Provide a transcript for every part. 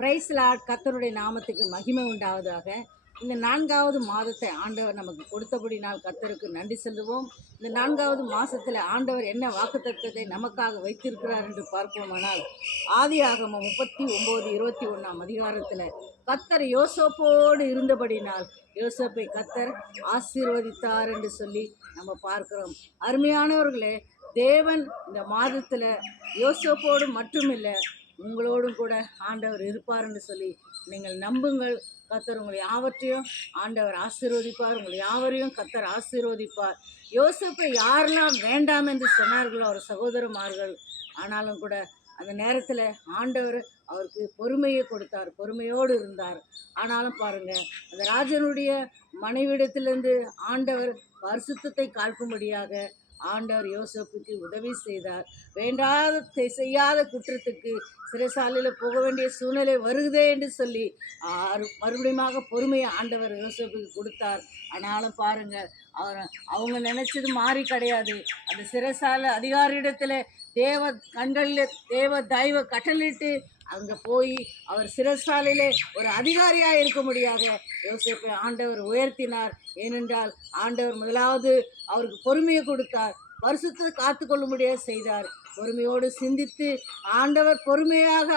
Price Lord. கர்த்தருடைய நாமத்துக்கு மகிமை உண்டாவதாக. இந்த 4வது மாதத்தை ஆண்டவர் நமக்கு கொடுத்தபடினால் கர்த்தருக்கு நன்றி செலுத்துவோம். இந்த 4வது மாதத்தில் ஆண்டவர் என்ன வாக்குத்தத்தத்தை நமக்காக வைத்திருக்கிறார் என்று பார்ப்போமானால், ஆதியாகமம் 39:21 அதிகாரத்தில் கர்த்தர் யோசேப்போடு இருந்தபடினால் யோசேப்பை கர்த்தர் ஆசீர்வதித்தார் என்று சொல்லி நம்ம பார்க்கிறோம். அருமையானவர்களே, தேவன் இந்த மாதத்தில் யோசேப்போடு மட்டுமில்லை, உங்களோடும் கூட ஆண்டவர் இருப்பார்னு சொல்லி நீங்கள் நம்புங்கள். கர்த்தர் உங்களை யாவற்றையும் ஆண்டவர் ஆசீர்வதிப்பார். உங்களை யாவரையும் கர்த்தர் ஆசீர்வதிப்பார். யோசேப்பை யாரெல்லாம் வேண்டாம் என்று சொன்னார்களோ அவர் சகோதரமார்கள், ஆனாலும் கூட அந்த நேரத்தில் ஆண்டவர் அவருக்கு பொறுமையை கொடுத்தார், பொறுமையோடு இருந்தார். ஆனாலும் பாருங்க, அந்த ராஜனுடைய மனைவிடத்திலிருந்து ஆண்டவர் பரிசுத்தத்தை காக்கும்படியாக ஆண்டவர் யோசேப்புக்கு உதவி செய்தார். வேண்டாத செய்யாத குற்றத்துக்கு சிறைசாலையில் போக வேண்டிய சூழ்நிலை வருகிறதே என்று சொல்லி மறுபடியும் பொறுமையை ஆண்டவர் யோசேப்புக்கு கொடுத்தார். ஆனாலும் பாருங்க, அவங்க நினைச்சது மாறி கிடையாது. அந்த சிறைசாலை அதிகாரியிடத்துல தேவ கண்களில் தேவ தெய்வ கட்டளிட்டு அங்கே போய் அவர் சிறைசாலையிலே ஒரு அதிகாரியாக இருக்க முடியாத யோசேப்பை ஆண்டவர் உயர்த்தினார். ஏனென்றால் ஆண்டவர் முதலாவது அவருக்கு பொறுமையை கொடுத்தார், பரிசுத்தத்தை காத்து கொள்ள முடியாது செய்தார். பொறுமையோடு சிந்தித்து ஆண்டவர் பொறுமையாக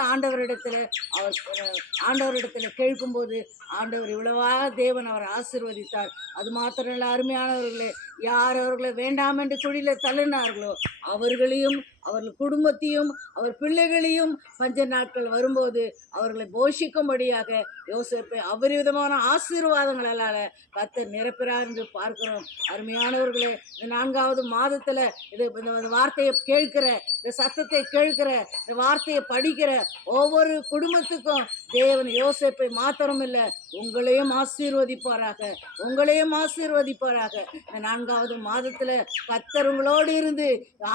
ஆண்டவரிடத்தில் கேட்கும்போது ஆண்டவர் இவ்வளவாக தேவன் அவர் ஆசீர்வதித்தார். அது மாத்திரமல்ல, அருமையானவர்களே, யார் அவர்களை வேண்டாம் என்று குழியில் தள்ளினார்களோ அவர்களையும் அவர்கள் குடும்பத்தையும் அவர் பிள்ளைகளையும் பஞ்ச நாட்கள் வரும்போது அவர்களை போஷிக்கும்படியாக யோசேப்பை அபரிவிதமான ஆசீர்வாதங்களால் கர்த்தர் நிரப்புகிறார் என்று பார்க்கிறோம். அருமையானவர்களே, இந்த 4வது மாதத்தில் இந்த வார்த்தையை கேட்கிற, இந்த சத்தத்தை கேட்கிற, இந்த வார்த்தையை படிக்கிற ஒவ்வொரு குடும்பத்துக்கும் தேவன் யோசேப்பை மாத்திரம் இல்லை, உங்களையும் ஆசீர்வதிப்பாராக, உங்களையும் ஆசீர்வதிப்பாராக. இந்த 4வது மாதத்தில் கர்த்தர் உங்களோடு இருந்து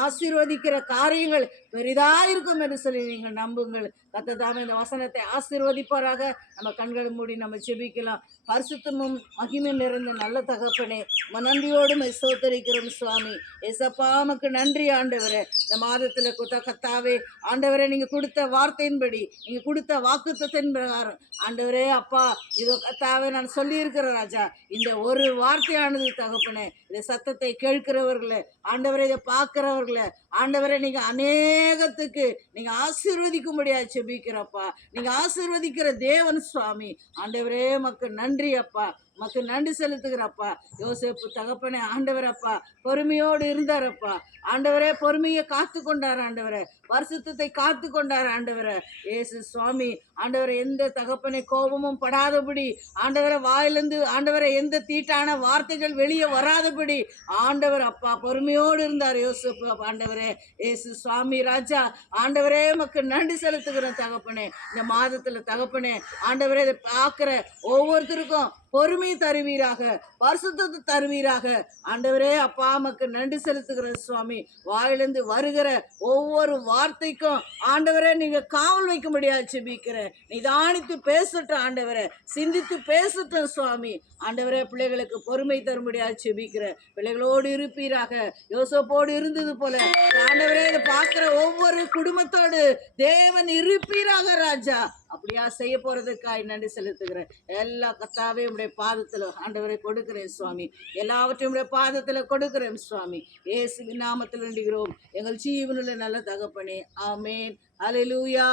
ஆசீர்வதிக்கிற காரியங்கள் பெரிதாக இருக்கும் என்று சொல்லி நீங்கள் நம்புங்கள். கர்த்தர் தாமே இந்த வசனத்தை ஆசீர்வதிப்பாராக. நம்ம கண்களை மூடி நம்ம ஜெபிக்கலாம். பரிசுத்தமும் மகிமை நிறைந்த நல்ல தகப்பனே, நன்றியோடு ஸ்தோத்திரிக்கிறோம் சுவாமி. ஏசப்பா, உமக்கு நன்றி ஆண்டவரே. இந்த மாதத்தில் கொடுத்த கர்த்தாவே ஆண்டவரே, நீங்கள் கொடுத்த வார்த்தையின்படி, நீங்கள் கொடுத்த வாக்குத்தத்தின் பிரகாரம் ஆண்டவரே அப்பா, இதோ கர்த்தாவே நான் சொல்லியிருக்கிற ராஜா, இந்த ஒரு வார்த்தையானது தகப்பனே, இந்த சத்தத்தை கேட்கிறவர்களே ஆண்டவரை, இதை பார்க்கிறவர்களே ஆண்டவரை, நீங்கள் அநேகத்துக்கு நீங்கள் ஆசீர்வதிக்கும்படியாக செபிக்கிறப்பா. நீங்கள் ஆசீர்வதிக்கிற தேவன் சுவாமி. ஆண்டவரே உமக்கு நன்றி அப்பா, உமக்கு நன்றி செலுத்துகிறப்பா. யோசேப்பு தகப்பனே ஆண்டவரப்பா பொறுமையோடு இருந்தாரப்பா. ஆண்டவரே பொறுமையை காத்து கொண்டார் ஆண்டவரே, பரிசுத்தத்தை காத்து கொண்டார் ஆண்டவரே. ஏசு சுவாமி ஆண்டவரை, எந்த தகப்பனை கோபமும் படாதபடி ஆண்டவரை வாயிலிருந்து ஆண்டவரை எந்த தீட்டான வார்த்தைகள் வெளியே வராதபடி ஆண்டவர் அப்பா பொறுமையோடு இருந்தார் யோசேப்பு ஆண்டவரே. ஏசு சுவாமி ராஜா ஆண்டவரே உமக்கு நன்றி செலுத்துகிறோம் தகப்பனே. இந்த மாதத்தில் தகப்பனே ஆண்டவரே, இதை பார்க்கிற ஒவ்வொருத்தருக்கும் பொறுமை தருவீராக, பரிசுத்தத்தை தருவீராக ஆண்டவரே. அப்பா உமக்கு நன்றி செலுத்துகிற சுவாமி. வாயிலிருந்து வருகிற ஒவ்வொரு வார்த்தைக்கும் ஆண்டவரே நீங்க காவல் வைக்க முடியாது செபிக்கிறேன். நிதானித்து பேசட்டும் ஆண்டவரே, சிந்தித்து பேசட்டும் சுவாமி. ஆண்டவரே, பிள்ளைகளுக்கு பொறுமை தர முடியாது செபிக்கிறேன். பிள்ளைகளோடு இருப்பீராக, யோசேப்போடு இருந்தது போல ஆண்டவரே இதை பார்க்கிற ஒவ்வொரு குடும்பத்தோடு தேவன் இருப்பீராக ராஜா. அப்படியா செய்ய போறதுக்காய் நன்றி செலுத்துகிறேன். எல்லா கர்த்தாவே உடைய பாதத்தில் ஆண்டவரை கொடுக்கிறேன் சுவாமி. எல்லாவற்றையும் உடைய பாதத்தில் கொடுக்கிறேன் சுவாமி. இயேசுவின் நாமத்தில் வேண்டுகிறோம் எங்கள் ஜீவனுள்ள நல்ல தகப்பனே, ஆமேன். அல்லேலூயா.